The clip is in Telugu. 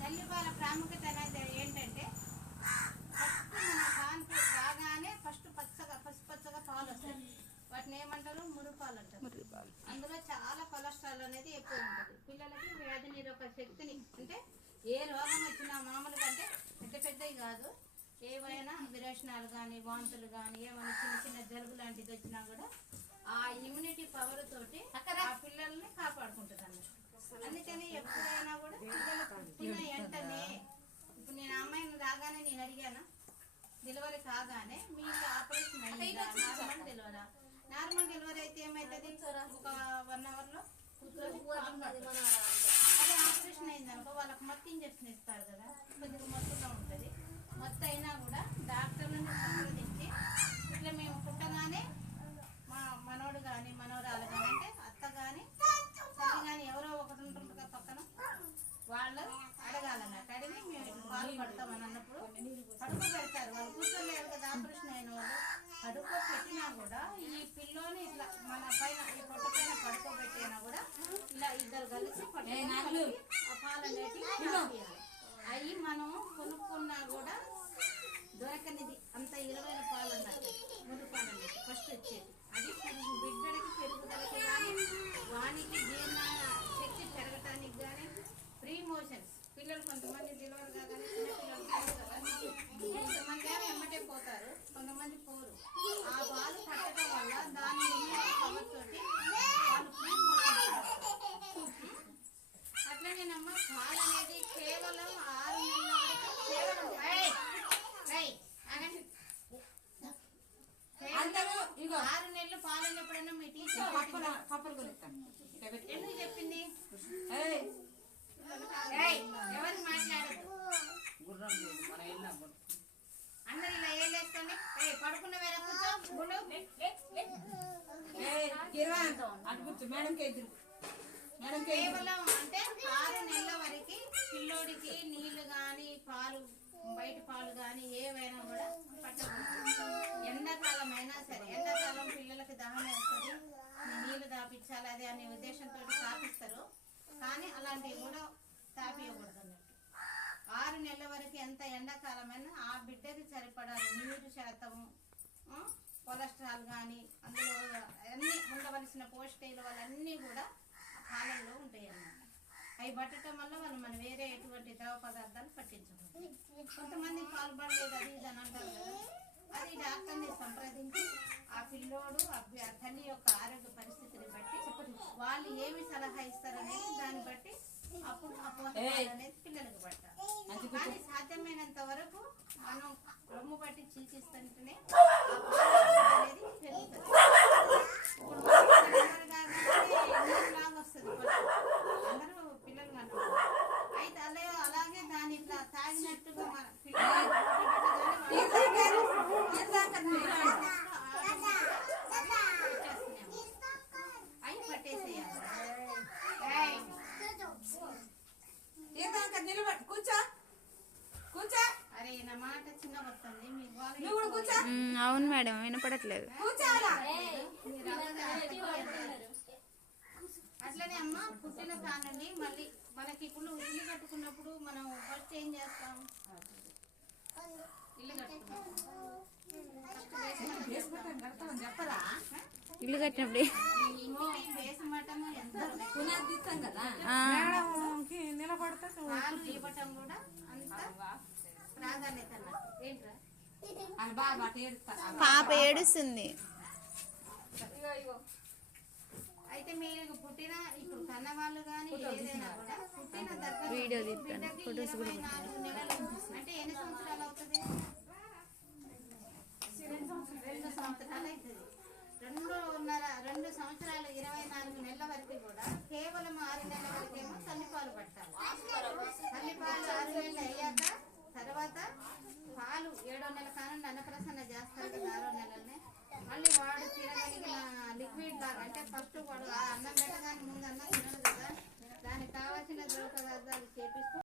తల్లిపాల ప్రాముఖ్యత అనేది ఏంటంటే ఫస్ట్ మన కాన్పు రాగానే ఫస్ట్ పసుపచ్చగా పాలు వస్తాయి. వాటిని ఏమంటారు? మురుపాలు అంటారు. అందులో చాలా కొలెస్ట్రాల్ అనేది ఎక్కువ ఉంటుంది. పిల్లలకి వ్యాధి నిరోధక శక్తిని, అంటే ఏ రోగం వచ్చినా మామూలుగా అంటే పెద్దవి కాదు, ఏవైనా విరేచనాలు కానీ వాంతులు కానీ ఏమైనా చిన్న చిన్న జలుబు లాంటిది వచ్చినా కూడా ఆ ఇమ్యూనిటీ పవర్ తోటి ఆ పిల్లల్ని కాపాడుకుంటుంది అన్నట్టు. అందుకని ఎప్పుడైనా కూడా పిల్లలు పుట్టిన వెంటనే, ఇప్పుడు నేను అమ్మాయిని రాగానే నేను అడిగాను, డెలివరీ కాగానే మీకు ఆపరేషన్ అయిందా, నార్మల్ డెలివరీ? నార్మల్ డెలివరీ అయితే ఏమవుతుంది, ఒక 1 అవర్లో అదే ఆపరేషన్ అయిందనుకో వాళ్ళకి మొత్తం ఇంజక్షన్ ఇస్తారు కదా, కొద్దిగా మొత్తంగా ఉంటుంది. మొత్తం అయినా కూడా డాక్టర్లను సంప్రదించి ఇట్లా మేము పుట్టగానే మా మనోడు కానీ మనోరాలు కానీ, అంటే అత్త కానీ తల్లి కానీ ఎవరో ఒకటి ఉంటుందిగా పక్కన, వాళ్ళు అడగాలన్నట్టు. అడిగి మేము పాలు పడతామని అన్నప్పుడు కడుపు పెడతారు. వాళ్ళు కూర్చోలేరు కదా, ఆపరేషన్ అయిన వాళ్ళు కడుపు పెట్టినా కూడా ఈ పిల్లోని ఇట్లా మన పైన ఈ పొట్ట పైన పడుకోబెట్టినా కూడా ఇలా ఇద్దరు కలిసి ఆ పాలు అనేవి అవి మనం కొనుక్కున్నా కూడా దొరకనిది అంత ఇరవైన పాలు అన్నట్టు, మురుపాలు అన్నట్టు ఫస్ట్ వచ్చేది. అది బిడ్డడికి పెరుగుదలకి కానీ వానికి జీర్ణ శక్తి పెరగటానికి కానీ, ప్రీ మోషన్స్ పిల్లలు కొంతమంది డెలివరీ కాగానే చిన్నపిల్లలు కొంతమంది ఎమ్మటే పోతారు, కొంతమంది పోరు. ఆ పాలు పట్టడం వల్ల దాని పవర్ తోటి వాళ్ళు ప్రీ మోషన్స్. అట్లనేనమ్మా పాలు అనేది కేవలం 6 నెలల వరకు, కేవలం 6 నెలలు పాలు ఎప్పుడైనా మీ టీచర్ ఎందుకు చెప్పింది? ఎవరు మాట్లాడదు, అందరు ఇలా ఏలేసుకొని పడుకున్న వేరే కేవలం అంటే 6 నెలల వరకు పిల్లోడికి నీళ్లు కానీ పాలు, బయట పాలు కానీ ఏవైనా కూడా పట్టకూడదు. ఎండాకాలం అయినా సరే, ఎండాకాలం పిల్లలకి దాహం వేస్తుంది, నీళ్లు దాపించాలి అది అనే ఉద్దేశంతో తాపిస్తారు. కానీ అలాంటివి కూడా తాపియకూడదు అన్నట్టు. 6 నెలల వరకు ఎంత ఎండాకాలమైనా ఆ బిడ్డకి సరిపడాలి నీరు శాతము, కొలెస్ట్రాల్ కానీ అందులో అన్నీ ఉండవలసిన పోషకాలు వాళ్ళన్నీ కూడా పాలల్లో ఉంటాయి అన్నమాట. అవి పట్టడం వల్ల మనం వేరే ఎటువంటి ద్రవ పదార్థాలు పట్టించకూడదు. కొంతమంది పాల్పడలేదు అది ఇది అని అంటారు కదా, అది డాక్టర్ని సంప్రదించి ఆ పిల్లోడు ఆ తల్లి యొక్క ఆరోగ్య పరిస్థితిని బట్టి వాళ్ళు ఏమి సలహా ఇస్తారనేది దాన్ని బట్టి అప్పుడు ఆ పోషకాలు అనేది పిల్లలకు పట్టాలి. కానీ సాధ్యమైనంత వరకు మనం రొమ్ము బట్టి చీల్చిస్తుంటేనే అనేది పెరుగుతుంది. లాగా వస్తుంది అందరూ పిల్లలు అన్నమాట. అయితే అలాగే దాని ఇట్లా తాగినట్టుగా మన పిల్లలు అవి పట్టేసేయాలి. అరే నా మాట చిన్న వస్తుంది మీకు. అవును మేడం, వినపడట్లేదు. అట్లనే అమ్మ పుట్టిన కానండి మళ్ళీ మనకి ఇప్పుడు ఇల్లు కట్టుకున్నప్పుడు మనం ఫస్ట్ ఏం చేస్తాం? ఇల్లు కట్టుకుంటాం. ఇల్లు కట్టినప్పుడు బేసమటం ఎంత పాలు ఇవ్వటం కూడా అంత ప్రాధాన్యత అన్నట్టు. ఏంట్రా పాప ఏడుస్తుంది. అయితే మీరు పుట్టిన ఇప్పుడు కన్న వాళ్ళు కానీ ఏదైనా కూడా పుట్టిన దగ్గర వీడియో తీస్తాను, ఫొటోస్ కూడా 24 నెలలు అంటే